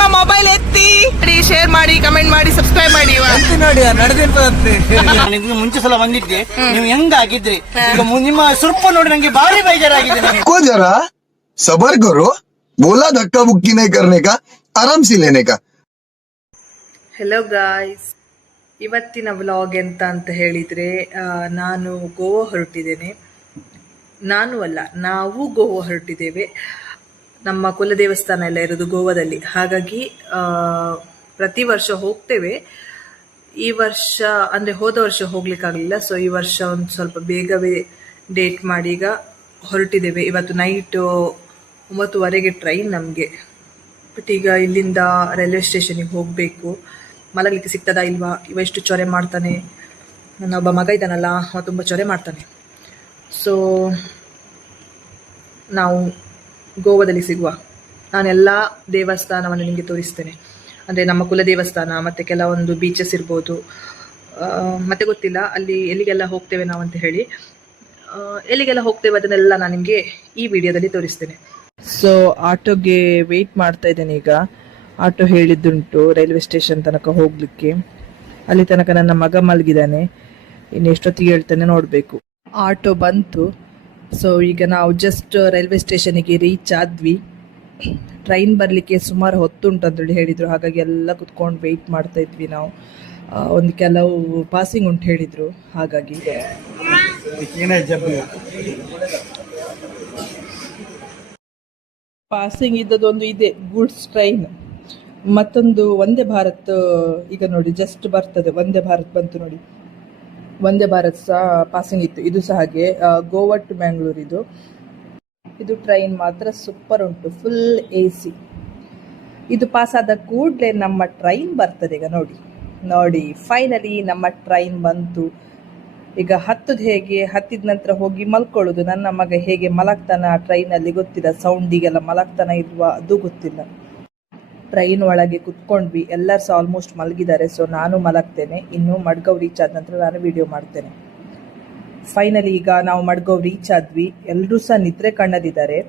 ನಿಮ್ಮ ಮೊಬೈಲ್ ಎತ್ತಿ ಶೇರ್ ಮಾಡಿ ಕಮೆಂಟ್ ಮಾಡಿ ಸಬ್ಸ್ಕ್ರೈಬ್ ಮಾಡಿ ಇವ. ಎಂತ ನೋಡಿ ನಡೆದಿರ್ತದಂತೆ ನಾನು ಇದಕ್ಕೆ ಮುಂಚೆ ಸಲ ಬಂದಿದ್ದೆ ನೀವು ಹೆಂಗಾಗಿದ್ರಿ ಈಗ ಮು- ನಿಮ್ಮ ಸುರ್ಪ ನೋಡಿ ನಂಗೆ ಭಾರಿ ಬೇಜಾರಾಗಿದೆ ನನಗೆ को जरा सबर करो बोला धक्का बुक्की नहीं करने का आराम से लेने का ಹೆಲೋ ಗಾಯ್ಸ್ ಇವತ್ತಿನ ವ್ಲಾಗ್ ಎಂತ ಅಂತ ಹೇಳಿದರೆ ನಾನು ಗೋವಾ ಹೊರಟಿದ್ದೇನೆ ನಾನು ಅಲ್ಲ ನಾವು ಗೋವಾ ಹೊರಟಿದ್ದೇವೆ ನಮ್ಮ ಕುಲ ದೇವಸ್ಥಾನ ಎಲ್ಲ ಇರೋದು ಗೋವಾದಲ್ಲಿ. ಹಾಗಾಗಿ ಪ್ರತಿ ವರ್ಷ ಹೋಗ್ತೇವೆ. ಈ ವರ್ಷ, ಅಂದರೆ ಹೋದ ವರ್ಷ ಹೋಗ್ಲಿಕ್ಕಾಗಲಿಲ್ಲ. ಸೊ ಈ ವರ್ಷ ಒಂದು ಸ್ವಲ್ಪ ಬೇಗವೇ ಡೇಟ್ ಮಾಡಿ ಈಗ ಹೊರಟಿದ್ದೇವೆ. ಇವತ್ತು ನೈಟು ಒಂಬತ್ತುವರೆಗೆ ಟ್ರೈನ್ ನಮಗೆ. ಬಟ್ ಈಗ ಇಲ್ಲಿಂದ ರೈಲ್ವೆ ಸ್ಟೇಷನಿಗೆ ಹೋಗಬೇಕು. ಮಲಗಲಿಕ್ಕೆ ಸಿಗ್ತದಾ ಇಲ್ವಾ? ಇವ ಎಷ್ಟು ಚೊರೆ ಮಾಡ್ತಾನೆ? ನನ್ನ ಒಬ್ಬ ಮಗ ಇದ್ದಾನಲ್ಲ, ಅವ ತುಂಬ ಚೊರೆ ಮಾಡ್ತಾನೆ. ಸೊ ನಾವು ಗೋವಾದಲ್ಲಿ ಸಿಗುವ. ನಾನೆಲ್ಲ ದೇವಸ್ಥಾನವನ್ನು ನಿಮಗೆ ತೋರಿಸ್ತೇನೆ. ಅಂದರೆ ನಮ್ಮ ಕುಲ ದೇವಸ್ಥಾನ, ಮತ್ತು ಕೆಲವೊಂದು ಬೀಚಸ್ ಇರ್ಬೋದು. ಮತ್ತೆ ಗೊತ್ತಿಲ್ಲ, ಅಲ್ಲಿ ಎಲ್ಲಿಗೆಲ್ಲ ಹೋಗ್ತೇವೆ ನಾವು ಅಂತ ಹೇಳಿ. ಎಲ್ಲಿಗೆಲ್ಲ ಹೋಗ್ತೇವೆ ಅದನ್ನೆಲ್ಲ ನಾನು ನಿಮಗೆ ಈ ವಿಡಿಯೋದಲ್ಲಿ ತೋರಿಸ್ತೇನೆ. ಸೊ ಆಟೋಗೆ ವೆಯ್ಟ್ ಮಾಡ್ತಾ ಇದ್ದೇನೆ ಈಗ. ಆಟೋ ಹೇಳಿದ್ದುಂಟು, ರೈಲ್ವೆ ಸ್ಟೇಷನ್ ತನಕ ಹೋಗ್ಲಿಕ್ಕೆ. ಅಲ್ಲಿ ತನಕ ನನ್ನ ಮಗ ಮಲಗಿದ್ದಾನೆ. ಇನ್ನು ಎಷ್ಟೊತ್ತಿಗೆ ಹೇಳ್ತಾನೆ ನೋಡಬೇಕು. ಆಟೋ ಬಂತು. ಸೊ ಈಗ ನಾವು ಜಸ್ಟ್ ರೈಲ್ವೆ ಸ್ಟೇಷನಿಗೆ ರೀಚ್ ಆದ್ವಿ. ಟ್ರೈನ್ ಬರಲಿಕ್ಕೆ ಸುಮಾರು ಹೊತ್ತುಂಟು ಅಂತೇಳಿ ಹೇಳಿದರು. ಹಾಗಾಗಿ ಎಲ್ಲ ಕುತ್ಕೊಂಡು ವೆಯ್ಟ್ ಮಾಡ್ತಾ ಇದ್ವಿ ನಾವು. ಒಂದು ಕೆಲವು ಪಾಸಿಂಗ್ ಉಂಟು ಹೇಳಿದರು. ಹಾಗಾಗಿ ಪಾಸಿಂಗ್ ಇದ್ದದೊಂದು ಇದೆ ಗೂಡ್ಸ್ ಟ್ರೈನ್ ಮತ್ತೊಂದು ವಂದೇ ಭಾರತ್ ಈಗ ನೋಡಿ ಜಸ್ಟ್ ಬರ್ತದೆ. ವಂದೇ ಭಾರತ್ ಬಂತು ನೋಡಿ. ವಂದೇ ಭಾರತ್ ಸಹ ಪಾಸಿಂಗ್ ಇತ್ತು. ಇದು ಸಹ ಹಾಗೆ. ಗೋವಾ ಟು ಮ್ಯಾಂಗ್ಳೂರಿದು ಇದು ಇದು ಟ್ರೈನ್ ಮಾತ್ರ ಸೂಪರ್ ಉಂಟು. ಫುಲ್ ಎ ಸಿ ಇದು ಪಾಸ್ ಆದ ಕೂಡಲೇ ನಮ್ಮ ಟ್ರೈನ್ ಬರ್ತದೆ ಈಗ ನೋಡಿ. ನೋಡಿ ಫೈನಲಿ ನಮ್ಮ ಟ್ರೈನ್ ಬಂತು. ಈಗ ಹತ್ತದ ಹೇಗೆ? ಹತ್ತಿದ ನಂತರ ಹೋಗಿ ಮಲ್ಕೊಳ್ಳೋದು. ನನ್ನ ಮಗ ಹೇಗೆ ಮಲಗ್ತಾನ ಆ ಟ್ರೈನಲ್ಲಿ ಗೊತ್ತಿಲ್ಲ. ಸೌಂಡಿಗೆಲ್ಲ ಮಲಗ್ತಾನ ಇಲ್ವಾ? ಅದು ಗೊತ್ತಿಲ್ಲ. ಟ್ರೈನ್ ಒಳಗೆ ಕುತ್ಕೊಂಡ್ವಿ. ಎಲ್ಲರೂ ಆಲ್ಮೋಸ್ಟ್ ಮಲಗಿದ್ದಾರೆ. ಸೊ ನಾನು ಮಲಗ್ತೇನೆ. ಇನ್ನು ಮಡ್ಗವ್ ರೀಚ್ ಆದ ನಂತರ ನಾನು ವಿಡಿಯೋ ಮಾಡ್ತೇನೆ. ಫೈನಲಿ ಈಗ ನಾವು ಮಡ್ಗವ್ ರೀಚ್ ಆದ್ವಿ. ಎಲ್ಲರೂ ಸಹ ನಿದ್ರೆ ಕಣ್ಣದಿದ್ದಾರೆ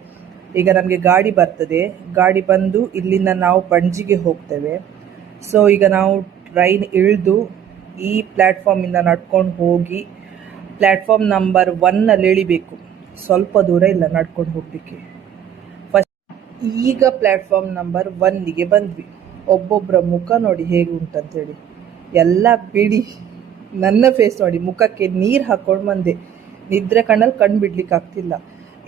ಈಗ ನಮಗೆ ಗಾಡಿ ಬರ್ತದೆ. ಗಾಡಿ ಬಂದು ಇಲ್ಲಿಂದ ನಾವು ಪಣಜಿಗೆ ಹೋಗ್ತೇವೆ. ಸೊ ಈಗ ನಾವು ಟ್ರೈನ್ ಇಳಿದು ಈ ಪ್ಲ್ಯಾಟ್ಫಾರ್ಮಿಂದ ನಡ್ಕೊಂಡು ಹೋಗಿ ಪ್ಲ್ಯಾಟ್ಫಾರ್ಮ್ ನಂಬರ್ ಒನ್ನಲ್ಲಿ ಇಳಿಬೇಕು ಸ್ವಲ್ಪ ದೂರ ಇಲ್ಲ ನಡ್ಕೊಂಡು ಹೋಗಲಿಕ್ಕೆ. ಈಗ ಪ್ಲ್ಯಾಟ್ಫಾರ್ಮ್ ನಂಬರ್ ಒನ್ನಿಗೆ ಬಂದ್ವಿ. ಒಬ್ಬೊಬ್ಬರ ಮುಖ ನೋಡಿ ಹೇಗೆ ಉಂಟಂತೇಳಿ ಎಲ್ಲ ಬಿಡಿ. ನನ್ನ ಫೇಸ್ ನೋಡಿ, ಮುಖಕ್ಕೆ ನೀರು ಹಾಕ್ಕೊಂಡು ಬಂದೆ. ನಿದ್ರೆ ಕಣ್ಣಲ್ಲಿ ಕಣ್ಣು ಬಿಡ್ಲಿಕ್ಕೆ ಆಗ್ತಿಲ್ಲ.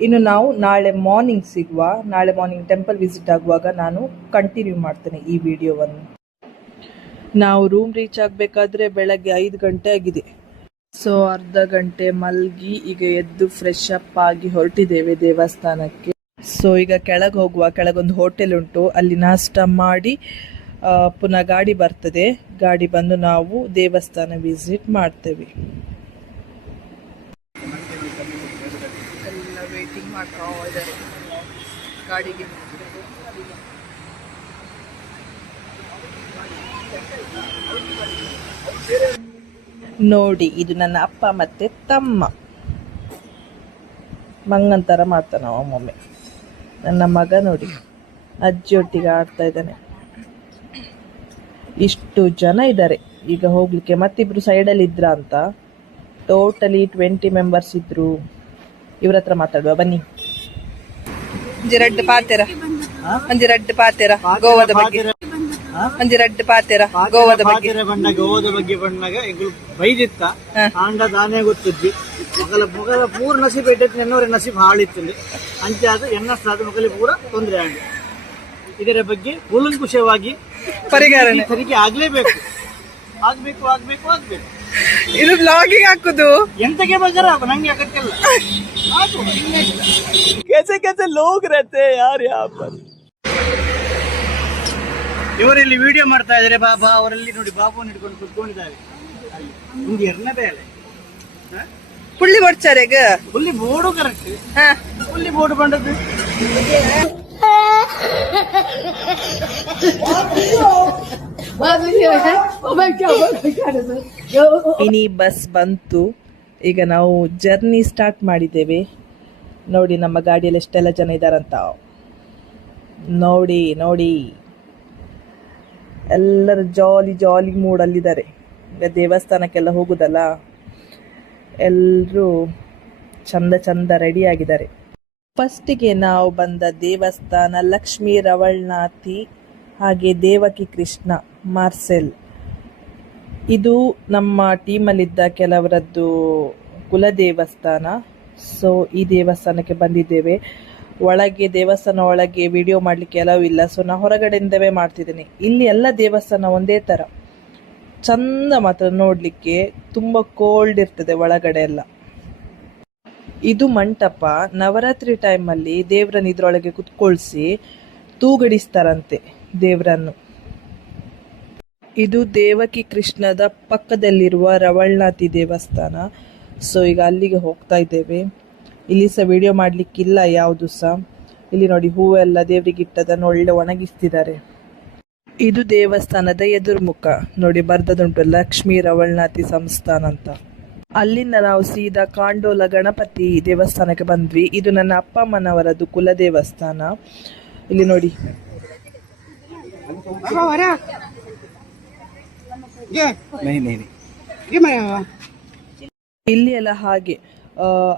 ಇನ್ನು ನಾವು ನಾಳೆ ಮಾರ್ನಿಂಗ್ ಸಿಗುವ, ನಾಳೆ ಮಾರ್ನಿಂಗ್ ಟೆಂಪಲ್ ವಿಸಿಟ್ ಆಗುವಾಗ ನಾನು ಕಂಟಿನ್ಯೂ ಮಾಡ್ತೇನೆ ಈ ವಿಡಿಯೋವನ್ನು. ನಾವು ರೂಮ್ ರೀಚ್ ಆಗಬೇಕಾದ್ರೆ ಬೆಳಗ್ಗೆ ಐದು ಗಂಟೆ ಆಗಿದೆ. ಸೊ, ಅರ್ಧ ಗಂಟೆ ಮಲಗಿ ಈಗ ಎದ್ದು ಫ್ರೆಶ್ ಅಪ್ ಆಗಿ ಹೊರಟಿದ್ದೇವೆ ದೇವಸ್ಥಾನಕ್ಕೆ. ಸೊ ಈಗ ಕೆಳಗೆ ಹೋಗುವ ಕೆಳಗೊಂದು ಹೋಟೆಲ್ ಉಂಟು. ಅಲ್ಲಿ ನಾಷ್ಟ ಮಾಡಿ ಪುನಃ ಗಾಡಿ ಬರ್ತದೆ. ಗಾಡಿ ಬಂದು ನಾವು ದೇವಸ್ಥಾನ ವಿಸಿಟ್ ಮಾಡ್ತೇವೆ. ಎಲ್ಲ ವೇಟಿಂಗ್ ಮಾಡ್ತಾ ಇದ್ದಾರೆ. ಗಾಡಿಗೆ ನೋಡಿ ಇದು ನನ್ನ ಅಪ್ಪ ಮತ್ತೆ ತಮ್ಮ. ಮಂಗಂತರ ಮಾಡ್ತಾನ ಒಮ್ಮೊಮ್ಮೆ. ನನ್ನ ಮಗ ನೋಡಿ. ಅಜ್ಜಿಯೊಟ್ಟಿಗೆ ಆಡ್ತಾ ಇದ್ದಾನೆ. ಇಷ್ಟು ಜನ ಇದ್ದಾರೆ. ಈಗ ಹೋಗ್ಲಿಕ್ಕೆ ಮತ್ತಿಬ್ರು ಸೈಡಲ್ಲಿ ಇದ್ರ ಅಂತ. ಟೋಟಲಿ ಟ್ವೆಂಟಿ ಮೆಂಬರ್ಸ್ ಇದ್ರು. ಇವ್ರ ಹತ್ರ ಮಾತಾಡುವ ಬನ್ನಿ. ಒಂಜಿ ರಡ್ಡ್ ಪಾತೆರ? ಒಂಜಿ ರಡ್ಡ್ ಪಾತೆರ? ಗೋವಾದ ಬಗ್ಗೆ. ಒಂಜಿ ರಡ್ಡ್ ಪಾತೆರ ಗೋವಾದ ಬಗ್ಗೆ ಪಾತೆರೆ ಬಂದಾಗ ಗೋವಾದ ಬಗ್ಗೆ ಬಂದಾಗ ಇಗಳು ಬೈದಿತ್ತ ಆಂಡ ದಾನೇ ಗೊತ್ತಿದ್ವಿ ಮಗಲ ಮಗಲ ಪೂರ ನಸೀಬ್ ಇಟ್ಟೈತಿ ಎನ್ನೋರ ನಸೀಬ್ ಹಾಳಿತ್ತಲ್ಲಿ ಅಂಚೆ ಆದ ಎನ್ನಷ್ಟಾದ ಮಗಲಿ ಪೂರ ತೊಂದರೆ ಆಗಿ ಇದರ ಬಗ್ಗೆ ಕೂಲಂಕುಷವಾಗಿ ಪರಿಗಣನೆ ತನಿಖೆ ಆಗ್ಲೇಬೇಕು ಆಗ್ಬೇಕು ಆಗ್ಬೇಕು ಆಗ್ಬೇಕು ಇದು ಬ್ಲಾಗಿಂಗ್ ಹಾಕುದು ಎಂತಕ್ಕೆ ಬೇಕಾದ್ರೆ ಆಗು, ನಂಗೆ ಅಗತ್ಯ ಇಲ್ಲ ಆಗು, ಇನ್ನೇ ಇಲ್ಲ. कैसे कैसे लोग रहते हैं यार यहाँ पर ಇವರಲ್ಲಿ ವಿಡಿಯೋ ಮಾಡ್ತಾ ಇದ್ದಾರೆ. ಬಾಬಾ ಅವರಲ್ಲಿ ನೋಡಿ ಬಾಬುವನ್ನು ಹಿಡ್ಕೊಂಡು ಕುತ್ಕೊಂಡಿದ್ದಾರೆ. ಒಂದು ಎರಡನೇ ಬೇಲೆ ಪುಳ್ಳಿ ಬರ್ಚಾರೆಗ ಹುಲ್ಲಿ ಬೋರ್ಡು ಕರೆಕ್ಟ್. ಹುಲ್ಲಿ ಬೋರ್ಡು ಬಂದದ್ದು. ಮಿನಿ ಬಸ್ ಬಂತು. ಈಗ ನಾವು ಜರ್ನಿ ಸ್ಟಾರ್ಟ್ ಮಾಡಿದ್ದೇವೆ. ನೋಡಿ ನಮ್ಮ ಗಾಡಿಯಲ್ಲಿ ಎಷ್ಟೆಲ್ಲ ಜನ ಇದ್ದಾರಂತ ನೋಡಿ ನೋಡಿ. ಎಲ್ಲರೂ ಜಾಲಿ ಜಾಲಿ ಮೂಡಲ್ಲಿದ್ದಾರೆ ಈಗ ದೇವಸ್ಥಾನಕ್ಕೆಲ್ಲ ಹೋಗುದಲ್ಲ? ಎಲ್ಲರೂ ಚಂದ ಚಂದ ರೆಡಿ ಆಗಿದ್ದಾರೆ. ಫಸ್ಟಿಗೆ ನಾವು ಬಂದ ದೇವಸ್ಥಾನ ಲಕ್ಷ್ಮೀ ರವಳ್ನಾಥಿ, ಹಾಗೆ ದೇವಕಿ ಕೃಷ್ಣ ಮಾರ್ಸೆಲ್ ಇದು ನಮ್ಮ ಟೀಮಲ್ಲಿದ್ದ ಕೆಲವರದ್ದು ಕುಲ ದೇವಸ್ಥಾನ. ಸೊ ಈ ದೇವಸ್ಥಾನಕ್ಕೆ ಬಂದಿದ್ದೇವೆ. ಒಳಗೆ, ದೇವಸ್ಥಾನ ಒಳಗೆ ವಿಡಿಯೋ ಮಾಡಲಿಕ್ಕೆ ಎಲ್ಲವೂ ಇಲ್ಲ. ಸೊ ನಾನು ಹೊರಗಡೆಯಿಂದವೇ ಮಾಡ್ತಿದ್ದೀನಿ. ಇಲ್ಲಿ ಎಲ್ಲ ದೇವಸ್ಥಾನ ಒಂದೇ ಥರ ಚಂದ ಮಾತ್ರ ನೋಡಲಿಕ್ಕೆ ತುಂಬ ಕೋಲ್ಡ್ ಇರ್ತದೆ ಒಳಗಡೆ ಎಲ್ಲ. ಇದು ಮಂಟಪ. ನವರಾತ್ರಿ ಟೈಮಲ್ಲಿ ದೇವರನ್ನು ಇದರೊಳಗೆ ಕುತ್ಕೊಳ್ಸಿ ತೂಗಡಿಸ್ತಾರಂತೆ ದೇವರನ್ನು. ಇದು ದೇವಕಿ ಕೃಷ್ಣದ ಪಕ್ಕದಲ್ಲಿರುವ ರವಳ್ನಾಥಿ ದೇವಸ್ಥಾನ. ಸೊ ಈಗ ಅಲ್ಲಿಗೆ ಹೋಗ್ತಾ ಇದ್ದೇವೆ. ಇಲ್ಲಿ ಸಹ ವಿಡಿಯೋ ಮಾಡಲಿಕ್ಕಿಲ್ಲ ಯಾವುದು ಸಹ. ಇಲ್ಲಿ ನೋಡಿ ಹೂವೆಲ್ಲ ದೇವರಿಗೆ ಇಟ್ಟದನ್ನು ಒಳ್ಳೆ ಒಣಗಿಸ್ತಿದ್ದಾರೆ. ಇದು ದೇವಸ್ಥಾನದ ಎದುರ್ಮುಖ. ನೋಡಿ ಬರ್ದದುಂಟು ಲಕ್ಷ್ಮೀ ರವಳ್ನಾಥಿ ಸಂಸ್ಥಾನ ಅಂತ. ಅಲ್ಲಿಂದ ನಾವು ಸೀದಾ ಕಾಂಡೋಲ ಗಣಪತಿ ದೇವಸ್ಥಾನಕ್ಕೆ ಬಂದ್ವಿ. ಇದು ನನ್ನ ಅಪ್ಪ ಅಮ್ಮನವರದ್ದು ಕುಲ ದೇವಸ್ಥಾನ ಇಲ್ಲಿ ನೋಡಿ ಇಲ್ಲಿ ಎಲ್ಲ ಹಾಗೆ.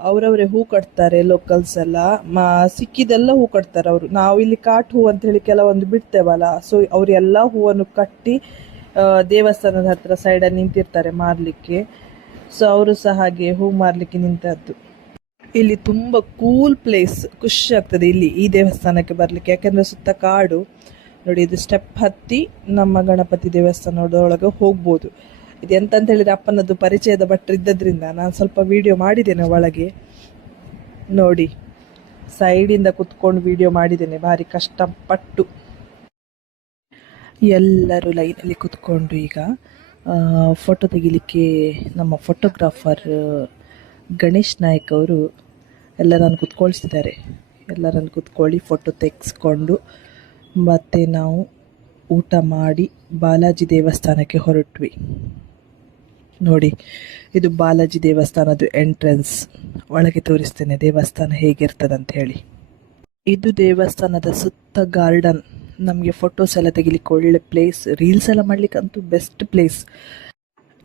ಅವರವರೇ ಹೂ ಕಟ್ತಾರೆ ಲೋಕಲ್ಸ್ ಎಲ್ಲ. ಮಾ, ಸಿಕ್ಕಿದೆಲ್ಲ ಹೂ ಕಟ್ತಾರೆ ಅವರು. ನಾವು ಇಲ್ಲಿ ಕಾಟ್ ಹೂ ಅಂತ ಹೇಳಿ ಕೆಲವೊಂದು ಬಿಡ್ತೇವಲ್ಲ. ಸೊ ಅವರೆಲ್ಲ ಹೂವನ್ನು ಕಟ್ಟಿ ದೇವಸ್ಥಾನದ ಹತ್ರ ಸೈಡಲ್ಲಿ ನಿಂತಿರ್ತಾರೆ ಮಾರಲಿಕ್ಕೆ. ಸೊ ಅವರು ಸಹ ಹಾಗೆ ಹೂ ಮಾರಲಿಕ್ಕೆ ನಿಂತದ್ದು. ಇಲ್ಲಿ ತುಂಬ ಕೂಲ್ ಪ್ಲೇಸ್ ಖುಷಿ ಆಗ್ತದೆ ಇಲ್ಲಿ ಈ ದೇವಸ್ಥಾನಕ್ಕೆ ಬರಲಿಕ್ಕೆ. ಯಾಕಂದರೆ ಸುತ್ತ ಕಾಡು. ನೋಡಿ, ಇದು ಸ್ಟೆಪ್ ಹತ್ತಿ ನಮ್ಮ ಗಣಪತಿ ದೇವಸ್ಥಾನದೊಳಗೆ ಹೋಗ್ಬೋದು. ಇದು ಎಂತ ಅಂತ ಹೇಳಿದ್ರೆ ಅಪ್ಪನದ್ದು ಪರಿಚಯದ ಭಟ್ರು ಇದ್ದದ್ರಿಂದ ನಾನು ಸ್ವಲ್ಪ ವಿಡಿಯೋ ಮಾಡಿದ್ದೇನೆ ಒಳಗೆ. ನೋಡಿ ಸೈಡಿಂದ ಕುತ್ಕೊಂಡು ವಿಡಿಯೋ ಮಾಡಿದ್ದೇನೆ, ಭಾರಿ ಕಷ್ಟಪಟ್ಟು. ಎಲ್ಲರೂ ಲೈನಲ್ಲಿ ಕುತ್ಕೊಂಡು ಈಗ ಫೋಟೋ ತೆಗಿಲಿಕ್ಕೆ ನಮ್ಮ ಫೋಟೋಗ್ರಾಫರ್ ಗಣೇಶ್ ನಾಯಕ್ ಅವರು ಎಲ್ಲರನ್ನು ಕುತ್ಕೊಳ್ಸಿದ್ದಾರೆ. ಎಲ್ಲರನ್ನು ಕುತ್ಕೊಳ್ಳಿ ಫೋಟೋ ತೆಗೆಸ್ಕೊಂಡು. ಮತ್ತು ನಾವು ಊಟ ಮಾಡಿ ಬಾಲಾಜಿ ದೇವಸ್ಥಾನಕ್ಕೆ ಹೊರಟ್ವಿ. ನೋಡಿ, ಇದು ಬಾಲಾಜಿ ದೇವಸ್ಥಾನದ ಎಂಟ್ರೆನ್ಸ್ ಒಳಗೆ ತೋರಿಸ್ತೇನೆ, ದೇವಸ್ಥಾನ ಹೇಗಿರ್ತದಂತ ಹೇಳಿ ಇದು ದೇವಸ್ಥಾನದ ಸುತ್ತ ಗಾರ್ಡನ್ ನಮಗೆ ಫೋಟೋಸ್ ಎಲ್ಲ ತೆಗಿಲಿಕ್ಕೆ ಒಳ್ಳೆ ಪ್ಲೇಸ್ ರೀಲ್ಸ್ ಎಲ್ಲ ಮಾಡ್ಲಿಕ್ಕಂತೂ ಬೆಸ್ಟ್ ಪ್ಲೇಸ್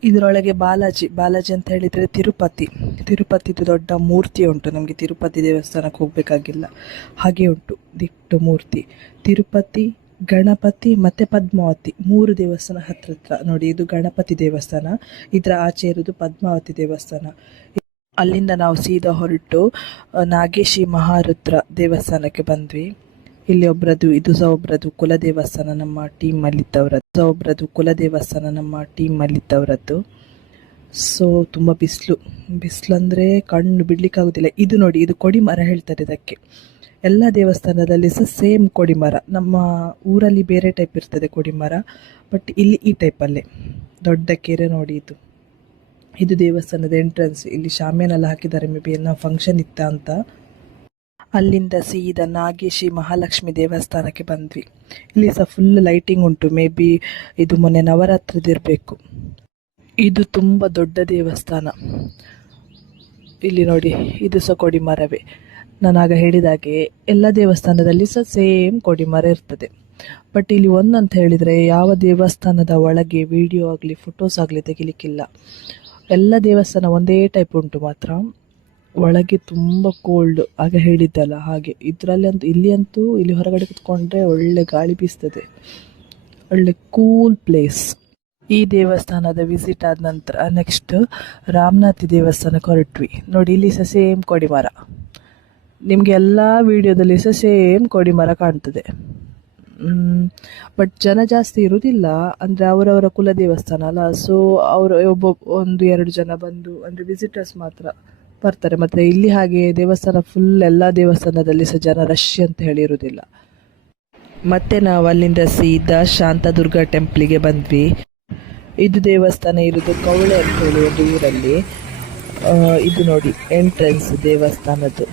ಇದರೊಳಗೆ ಬಾಲಾಜಿ ಬಾಲಾಜಿ ಅಂತ ಹೇಳಿದರೆ ತಿರುಪತಿ. ತಿರುಪತಿದು ದೊಡ್ಡ ಮೂರ್ತಿ ಉಂಟು, ನಮಗೆ ತಿರುಪತಿ ದೇವಸ್ಥಾನಕ್ಕೆ ಹೋಗಬೇಕಾಗಿಲ್ಲ. ಹಾಗೆ ಉಂಟು, ದಿಟ್ಟು ಮೂರ್ತಿ. ತಿರುಪತಿ ಗಣಪತಿ ಮತ್ತು ಪದ್ಮಾವತಿ, ಮೂರು ದೇವಸ್ಥಾನ ಹತ್ರ ಹತ್ರ ನೋಡಿ, ಇದು ಗಣಪತಿ ದೇವಸ್ಥಾನ, ಇದರ ಆಚೆ ಇರೋದು ಪದ್ಮಾವತಿ ದೇವಸ್ಥಾನ. ಅಲ್ಲಿಂದ ನಾವು ಸೀದಾ ಹೊರಟು ನಾಗೇಶಿ ಮಹಾರುದ್ರ ದೇವಸ್ಥಾನಕ್ಕೆ ಬಂದ್ವಿ. ಇಲ್ಲಿ ಒಬ್ರದ್ದು ಇದು ಸಹ ಕುಲ ದೇವಸ್ಥಾನ, ನಮ್ಮ ಟೀಮಲ್ಲಿದ್ದವರದ್ದು ಸಹ ಒಬ್ರದ್ದು ಕುಲ ದೇವಸ್ಥಾನ, ನಮ್ಮ ಟೀಮಲ್ಲಿದ್ದವರದ್ದು ಸೊ, ತುಂಬ ಬಿಸಿಲು. ಬಿಸಿಲು ಅಂದರೆ ಕಣ್ಣು ಬಿಡಲಿಕ್ಕಾಗೋದಿಲ್ಲ. ಇದು ನೋಡಿ, ಇದು ಕೊಡಿಮರ ಹೇಳ್ತಾರೆ ಇದಕ್ಕೆ. ಎಲ್ಲ ದೇವಸ್ಥಾನದಲ್ಲಿ ಸಹ ಸೇಮ್ ಕೊಡಿಮರ. ನಮ್ಮ ಊರಲ್ಲಿ ಬೇರೆ ಟೈಪ್ ಇರ್ತದೆ ಕೊಡಿಮರ ಬಟ್ ಇಲ್ಲಿ ಈ ಟೈಪಲ್ಲೇ ದೊಡ್ಡ ಕೆರೆ ನೋಡಿ ಇದು. ಇದು ದೇವಸ್ಥಾನದ ಎಂಟ್ರೆನ್ಸ್ ಇಲ್ಲಿ ಶಾಮಿಯಾನೆಲ್ಲ ಹಾಕಿದ್ದಾರೆ ಮೇ ಬಿ ಏನೋ ಫಂಕ್ಷನ್ ಇತ್ತ ಅಂತ. ಅಲ್ಲಿಂದ ಸೀದಾ ನಾಗೇಶಿ ಮಹಾಲಕ್ಷ್ಮಿ ದೇವಸ್ಥಾನಕ್ಕೆ ಬಂದ್ವಿ. ಇಲ್ಲಿ ಸಹ ಫುಲ್ ಲೈಟಿಂಗ್ ಉಂಟು. ಮೇ ಬಿ ಇದು ಮೊನ್ನೆ ನವರಾತ್ರಿದಿರಬೇಕು. ಇದು ತುಂಬ ದೊಡ್ಡ ದೇವಸ್ಥಾನ. ಇಲ್ಲಿ ನೋಡಿ, ಇದು ಸಹ ಕೊಡಿಮರವೇ ನಾನು ಆಗ ಹೇಳಿದಾಗೆ ಎಲ್ಲ ದೇವಸ್ಥಾನದಲ್ಲಿ ಸಹ ಸೇಮ್ ಕೊಡಿಮರ ಇರ್ತದೆ. ಬಟ್ ಇಲ್ಲಿ ಒಂದಂತ ಹೇಳಿದರೆ, ಯಾವ ದೇವಸ್ಥಾನದ ಒಳಗೆ ವಿಡಿಯೋ ಆಗಲಿ ಫೋಟೋಸ್ ಆಗಲಿ ತೆಗಿಲಿಕ್ಕಿಲ್ಲ. ಎಲ್ಲ ದೇವಸ್ಥಾನ ಒಂದೇ ಟೈಪ್ ಉಂಟು ಮಾತ್ರ. ಒಳಗೆ ತುಂಬ ಕೋಲ್ಡ್ ಆಗ ಹೇಳಿದ್ದಲ್ಲ, ಹಾಗೆ. ಇದರಲ್ಲಿ ಅಂತೂ, ಇಲ್ಲಿ ಅಂತೂ, ಇಲ್ಲಿ ಹೊರಗಡೆ ಕುತ್ಕೊಂಡ್ರೆ ಒಳ್ಳೆ ಗಾಳಿ ಬೀಸ್ತದೆ. ಒಳ್ಳೆ ಕೂಲ್ ಪ್ಲೇಸ್ ಈ ದೇವಸ್ಥಾನದ ವಿಸಿಟ್ ಆದ ನಂತರ ನೆಕ್ಸ್ಟ್ ರಾಮನಾಥಿ ದೇವಸ್ಥಾನಕ್ಕೆ ಹೊರಟ್ವಿ. ನೋಡಿ, ಇಲ್ಲಿ ಸಹ ಸೇಮ್ ಕೊಡಿಮರ. ನಿಮಗೆ ಎಲ್ಲ ವಿಡಿಯೋದಲ್ಲಿ ಸಹ ಸೇಮ್ ಕೊಡಿಮರ ಕಾಣ್ತದೆ. ಬಟ್ ಜನ ಜಾಸ್ತಿ ಇರುವುದಿಲ್ಲ ಅಂದರೆ ಅವರವರ ಕುಲ ದೇವಸ್ಥಾನ ಅಲ್ಲ. ಸೊ ಅವರು ಒಬ್ಬ, ಒಂದು ಎರಡು ಜನ ಬಂದು, ಅಂದರೆ ವಿಸಿಟರ್ಸ್ ಮಾತ್ರ ಬರ್ತಾರೆ. ಮತ್ತು ಇಲ್ಲಿ ಹಾಗೆ ದೇವಸ್ಥಾನ ಫುಲ್ ಎಲ್ಲ ದೇವಸ್ಥಾನದಲ್ಲಿ ಸಹ ಜನ ರಶ್ ಅಂತ ಹೇಳಿರುವುದಿಲ್ಲ ಮತ್ತೆ ನಾವು ಅಲ್ಲಿಂದ ಸೀದಾ ಶಾಂತದುರ್ಗ ಟೆಂಪ್ಲಿಗೆ ಬಂದ್ವಿ. ಇದು ದೇವಸ್ಥಾನ ಇರೋದು ಕವಳೆ ಅಂತ ಹೇಳಿ ಒಂದು ಊರಲ್ಲಿ ಇದು ನೋಡಿ ಎಂಟ್ರೆನ್ಸ್ ದೇವಸ್ಥಾನದ್ದು.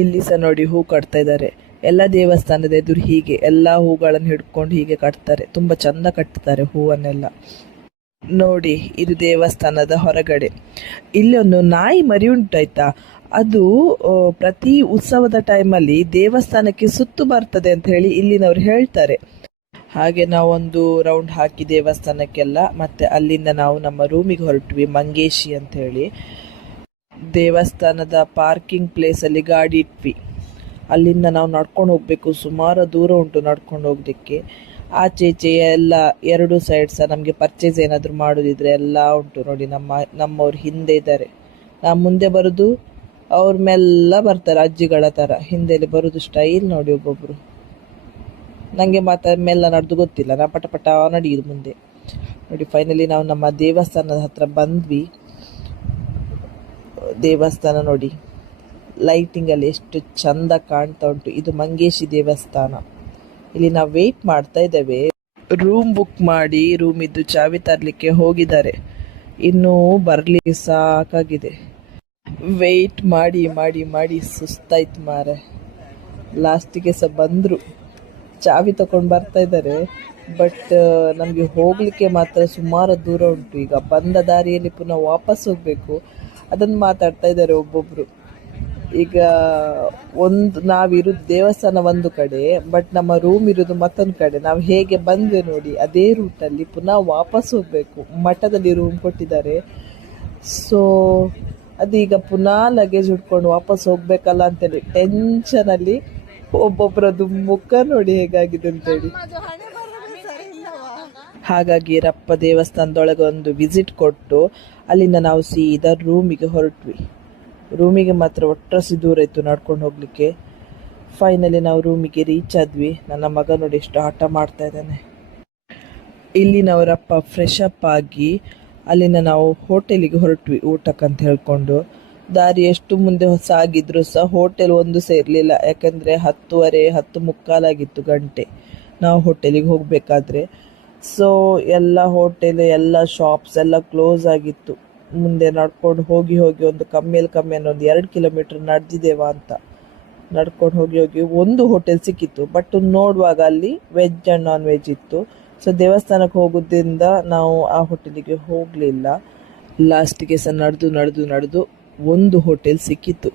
ಇಲ್ಲಿ ಸಹ ನೋಡಿ, ಹೂ ಕಟ್ತಾ ಇದ್ದಾರೆ. ಎಲ್ಲ ದೇವಸ್ಥಾನದ ಎದುರು ಹೀಗೆ, ಎಲ್ಲ ಹೂಗಳನ್ನು ಹಿಡ್ಕೊಂಡು ಹೀಗೆ ಕಟ್ತಾರೆ ತುಂಬ ಚಂದ ಕಟ್ತಾರೆ ಹೂವನ್ನೆಲ್ಲ. ನೋಡಿ, ಇದು ದೇವಸ್ಥಾನದ ಹೊರಗಡೆ. ಇಲ್ಲಿ ಒಂದು ನಾಯಿ ಮರಿ ಉಂಟಾಯ್ತಾ? ಅದು ಪ್ರತಿ ಉತ್ಸವದ ಟೈಮಲ್ಲಿ ದೇವಸ್ಥಾನಕ್ಕೆ ಸುತ್ತು ಬರ್ತದೆ ಅಂತ ಹೇಳಿ ಇಲ್ಲಿನವರು ಹೇಳ್ತಾರೆ. ಹಾಗೆ ನಾವೊಂದು ರೌಂಡ್ ಹಾಕಿ ದೇವಸ್ಥಾನಕ್ಕೆಲ್ಲ, ಮತ್ತೆ ಅಲ್ಲಿಂದ ನಾವು ನಮ್ಮ ರೂಮಿಗೆ ಹೊರಟ್ವಿ, ಮಂಗೇಶಿ ಅಂತ ಹೇಳಿ. ದೇವಸ್ಥಾನದ ಪಾರ್ಕಿಂಗ್ ಪ್ಲೇಸಲ್ಲಿ ಗಾಡಿ ಇಟ್ವಿ. ಅಲ್ಲಿಂದ ನಾವು ನಡ್ಕೊಂಡು ಹೋಗಬೇಕು, ಸುಮಾರು ದೂರ ಉಂಟು ನಡ್ಕೊಂಡು ಹೋಗ್ಲಿಕ್ಕೆ. ಆಚೆ ಈಚೆ ಎಲ್ಲ ಎರಡು ಸೈಡ್ ಸಹ ನಮಗೆ ಪರ್ಚೇಸ್ ಏನಾದರೂ ಮಾಡೋದಿದ್ರೆ ಎಲ್ಲ ಉಂಟು ನೋಡಿ, ನಮ್ಮ, ನಮ್ಮವ್ರು ಹಿಂದೆ ಇದ್ದಾರೆ. ನಾವು ಮುಂದೆ ಬರೋದು, ಅವ್ರ ಮೆಲ್ಲ ಬರ್ತಾರೆ, ಅಜ್ಜಿಗಳ ಥರ ಹಿಂದೆಲಿ ಬರೋದು ಸ್ಟೈಲ್ ನೋಡಿ ಒಬ್ಬೊಬ್ರು. ನನಗೆ ಮಾತ್ರ ಮೆಲ್ಲ ನಡೆದು ಗೊತ್ತಿಲ್ಲ. ನಾ ಪಟ ಪಟ ನಡೆಯುದು ಮುಂದೆ. ನೋಡಿ ಫೈನಲಿ ನಾವು ನಮ್ಮ ದೇವಸ್ಥಾನದ ಹತ್ರ ಬಂದ್ವಿ. ದೇವಸ್ಥಾನ ನೋಡಿ ಲೈಟಿಂಗಲ್ಲಿ ಎಷ್ಟು ಚಂದ ಕಾಣ್ತಾ ಉಂಟು. ಇದು ಮಂಗೇಶಿ ದೇವಸ್ಥಾನ. ಇಲ್ಲಿ ನಾವು ವೆಯ್ಟ್ ಮಾಡ್ತಾ ಇದ್ದೇವೆ. ರೂಮ್ ಬುಕ್ ಮಾಡಿ ರೂಮ್ ಇದ್ದು ಚಾವಿ ತರಲಿಕ್ಕೆ ಹೋಗಿದ್ದಾರೆ. ಇನ್ನೂ ಬರಲಿಕ್ಕೆ ಸಾಕಾಗಿದೆ. ವೆಯ್ಟ್ ಮಾಡಿ ಮಾಡಿ ಮಾಡಿ ಸುಸ್ತಾಯ್ತು ಮಾರೆ ಲಾಸ್ಟಿಗೆ ಸಹ ಬಂದರು. ಚಾವಿ ತಗೊಂಡು ಬರ್ತಾ ಇದ್ದಾರೆ ಬಟ್ ನಮಗೆ ಹೋಗಲಿಕ್ಕೆ ಮಾತ್ರ ಸುಮಾರು ದೂರ ಉಂಟು. ಈಗ ಬಂದ ದಾರಿಯಲ್ಲಿ ಪುನಃ ವಾಪಸ್ ಹೋಗಬೇಕು. ಅದನ್ನು ಮಾತಾಡ್ತಾ ಇದ್ದಾರೆ ಒಬ್ಬೊಬ್ಬರು ಈಗ ಒಂದು ನಾವಿರೋದು ದೇವಸ್ಥಾನ ಒಂದು ಕಡೆ ಬಟ್ ನಮ್ಮ ರೂಮ್ ಇರೋದು ಮತ್ತೊಂದು ಕಡೆ. ನಾವು ಹೇಗೆ ಬಂದ್ವಿ ನೋಡಿ, ಅದೇ ರೂಟಲ್ಲಿ ಪುನಃ ವಾಪಸ್ ಹೋಗಬೇಕು. ಮಠದಲ್ಲಿ ರೂಮ್ ಕೊಟ್ಟಿದ್ದಾರೆ. ಸೊ ಅದೀಗ ಪುನಃ ಲಗೇಜ್ ಉಟ್ಕೊಂಡು ವಾಪಸ್ ಹೋಗಬೇಕಲ್ಲ ಅಂತೇಳಿ ಟೆನ್ಷನಲ್ಲಿ ಒಬ್ಬೊಬ್ಬರದ್ದು ಮುಖ ನೋಡಿ ಹೇಗಾಗಿದೆ ಅಂತೇಳಿ. ಹಾಗಾಗಿ ರಪ್ಪ ದೇವಸ್ಥಾನದೊಳಗೆ ಒಂದು ವಿಸಿಟ್ ಕೊಟ್ಟು ಅಲ್ಲಿಂದ ನಾವು ಸೀದಾ ರೂಮಿಗೆ ಹೊರಟ್ವಿ. ರೂಮಿಗೆ ಮಾತ್ರ ಒಟ್ಟರಸಿ ದೂರ ಇತ್ತು ನಡ್ಕೊಂಡು ಹೋಗ್ಲಿಕ್ಕೆ. ಫೈನಲಿ ನಾವು ರೂಮಿಗೆ ರೀಚ್ ಆದ್ವಿ. ನನ್ನ ಮಗ ನೋಡಿ ಎಷ್ಟು ಆಟ ಮಾಡ್ತಾ ಇದ್ದಾನೆ. ಇಲ್ಲಿ ನಾವರಪ್ಪ ಫ್ರೆಶ್ ಅಪ್ ಆಗಿ ಅಲ್ಲಿಂದ ನಾವು ಹೋಟೆಲಿಗೆ ಹೊರಟ್ವಿ ಊಟಕ್ಕಂತ ಹೇಳ್ಕೊಂಡು. ದಾರಿ ಎಷ್ಟು ಮುಂದೆ ಸಾಗಿದ್ರು ಸಹ ಹೋಟೆಲ್ ಒಂದು ಸೇರಲಿಲ್ಲ. ಯಾಕಂದರೆ ಹತ್ತುವರೆ, ಹತ್ತು ಮುಕ್ಕಾಲಾಗಿತ್ತು ಗಂಟೆ. ನಾವು ಹೋಟೆಲಿಗೆ ಹೋಗಬೇಕಾದ್ರೆ. ಸೊ ಎಲ್ಲ ಹೋಟೆಲ್, ಎಲ್ಲ ಶಾಪ್ಸ್ ಎಲ್ಲ ಕ್ಲೋಸ್ ಆಗಿತ್ತು. ಮುಂದೆ ನಡ್ಕೊಂಡು ಹೋಗಿ ಹೋಗಿ ಒಂದು ಕಮ್ಮಿಯಲ್ಲಿ ಕಮ್ಮಿ ಒಂದು ಎರಡು ಕಿಲೋಮೀಟ್ರ್ ನಡೆದಿದ್ದೇವಾ ಅಂತ. ನಡ್ಕೊಂಡು ಹೋಗಿ ಹೋಗಿ ಒಂದು ಹೋಟೆಲ್ ಸಿಕ್ಕಿತ್ತು. ಬಟ್ ನೋಡುವಾಗ ಅಲ್ಲಿ ವೆಜ್ ಆ್ಯಂಡ್ ನಾನ್ ವೆಜ್ ಇತ್ತು. ಸೊ ದೇವಸ್ಥಾನಕ್ಕೆ ಹೋಗೋದ್ರಿಂದ ನಾವು ಆ ಹೋಟೆಲಿಗೆ ಹೋಗಲಿಲ್ಲ. ಲಾಸ್ಟಿಗೆ ಸಹ ನಡೆದು ನಡೆದು ನಡೆದು ಒಂದು ಹೋಟೆಲ್ ಸಿಕ್ಕಿತ್ತು.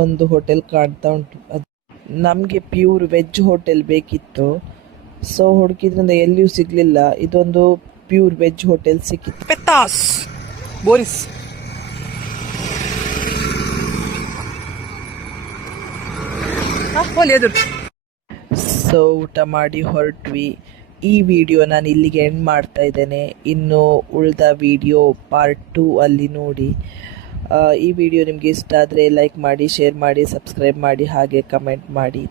ಒಂದು ಹೋಟೆಲ್ ಕಾಣ್ತಾ ಉಂಟು. ಅದು ನಮಗೆ ಪ್ಯೂರ್ ವೆಜ್ ಹೋಟೆಲ್ ಬೇಕಿತ್ತು. ಸೊ ಹುಡುಕಿದ್ರಿಂದ ಎಲ್ಲಿಯೂ ಸಿಗಲಿಲ್ಲ. ಇದೊಂದು ಪ್ಯೂರ್ ವೆಜ್ ಹೋಟೆಲ್ ಸಿಕ್ಕಿತ್ತು. ಪೆತ್ತಾಸ್ ಬೋರಿಸ್ ಸೊ ಊಟ ಮಾಡಿ ಹೊರಟ್ವಿ. ಈ ವಿಡಿಯೋ ನಾನು ಇಲ್ಲಿಗೆ ಎಂಡ್ ಮಾಡ್ತಾ ಇದ್ದೇನೆ. ಇನ್ನು ಉಳಿದ ವಿಡಿಯೋ ಪಾರ್ಟ್ ಟೂ ಅಲ್ಲಿ ನೋಡಿ. ಈ ವಿಡಿಯೋ ನಿಮಗೆ ಇಷ್ಟ ಆದರೆ ಲೈಕ್ ಮಾಡಿ ಶೇರ್ ಮಾಡಿ ಸಬ್ಸ್ಕ್ರೈಬ್ ಮಾಡಿ ಹಾಗೆ ಕಮೆಂಟ್ ಮಾಡಿ.